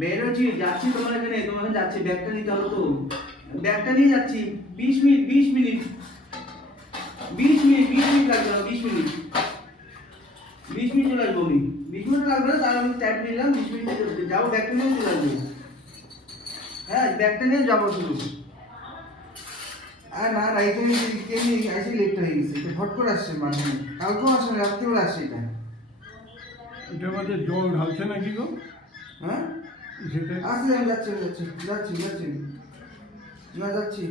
বেরোচ্ছি, যাচ্ছি তোমার এখানে, তোমার কাছে যাচ্ছি, ব্যাগটা নিতে হবে তো। ব্যাগটা নিয়ে যাচ্ছি। 20 মিনিট 20 মিনিট 20 মিনিট 20 মিনিট লাগবে না, 20 মিনিট 20 মিনিট চলে আসবো আমি। 20 মিনিট লাগবে না, তাহলে আমি ট্যাব নিলাম, 20 মিনিটে যাবো, ব্যাগটা নিয়ে চলে আসবো। হ্যাঁ, ব্যাগটা নিয়ে যাবো শুধু। আর না রাইতে কেমনি আসে লেট হয়ে গেছে, এটা ফট করে আসছে মানে কালকেও আসে, রাত্রিবেলা আসছে এটা। এটার মধ্যে জল ঢালছে নাকি গো? হ্যাঁ সেটা আসলে আমি যাচ্ছি যাচ্ছি যাচ্ছি যাচ্ছি না যাচ্ছি